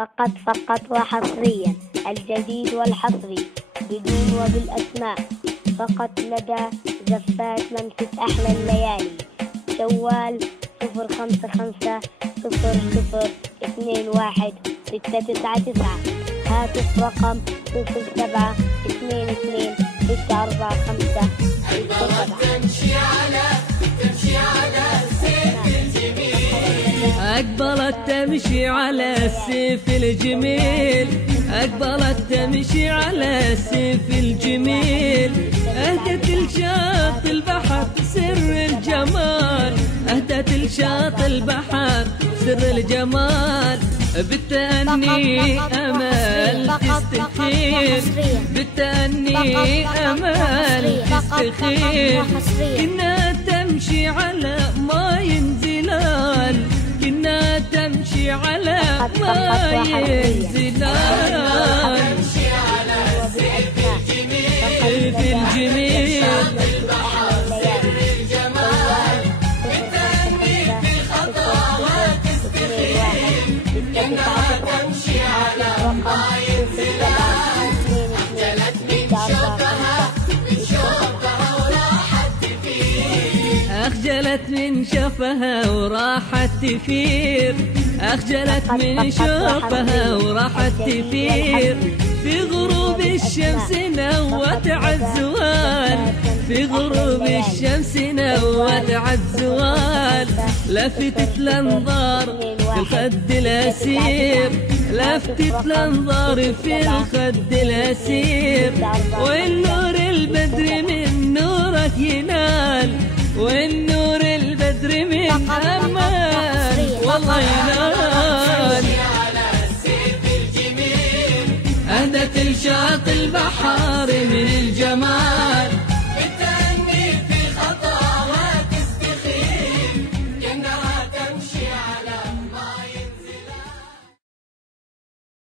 فقط فقط وحصريا الجديد والحصري بدون وبالأسماء. فقط لدى زفات لمسة أحلى الليالي. جوال 0550021 699. هاتف رقم 0722 أقبلت تمشي على السيف الجميل، أقبلت تمشي على السيف الجميل. أهدت لشاط البحر سر الجمال، أهدت لشاط البحر سر الجمال. بالتأني أمل تستخير، بالتأني أمل تستخير. كنا تمشي على ماي زلال، كنا تمشي على ماي زلال. سيف الجميل أخجلت من شفها وراحت تفير، أخجلت من شفها وراحت تفير. في غروب الشمس نوت عالزوال، في غروب الشمس نوت عالزوال. لفتت الأنظار في الخد الأسير، لفتت الأنظار في الخد الأسير. والنور البدر من نورك ينال، والنور البدر من أمان والله ينال. أهدت لشاط البحر من الجمال،